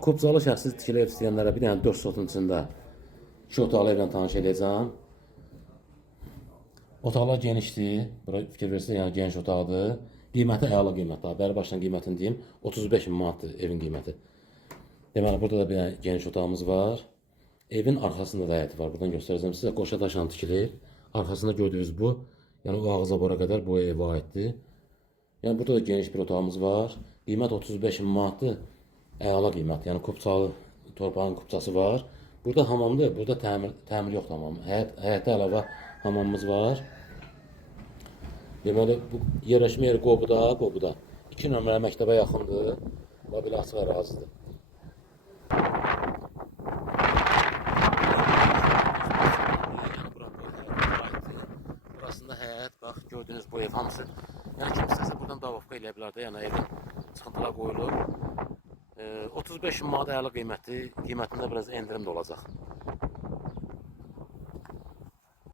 Kopcalı şəxsiz tikili ev istəyənlərə bir dənə 4 sotun içində 2 otaqlı evlə tanış edəcəm. Otaqlar genişdir. Bura fikir versək, yəni geniş otaqdır. Qiyməti əla qiymətdir. Bəri başdan qiymətini deyim. 35 min manatdır evin qiyməti. Deməli, burada da bir dənə geniş otağımız var. Evin arxasında da həyəti var. Buradan göstərəcəm sizə. Qoşa daşla tikilir. Arxasında gördüyünüz bu. Yəni o ağıza bora qədər bu evə aiddir. Yəni burada da geniş bir otağımız var. Qiymət 35 min manatdır. Əla qiymət. Yəni kupçalı torpağın kupçası var. Burada hamamdır. Burada təmir yoxdur hamam. Həyətdə əlavə hamamımız var. Deməli, bu yerləşmə yeri Qobuda. 2 nömrəli məktəbə yaxındır. Və belə açıq ərazidir. Burasında həyət, bax, gördüyünüz bu ev hamısı. Yəni kim istəsə buradan davovka eləyə bilər də, yəni evin çıxıntılar qoyulur. 35 min manat əla qiymətində biraz endirim də olacaq.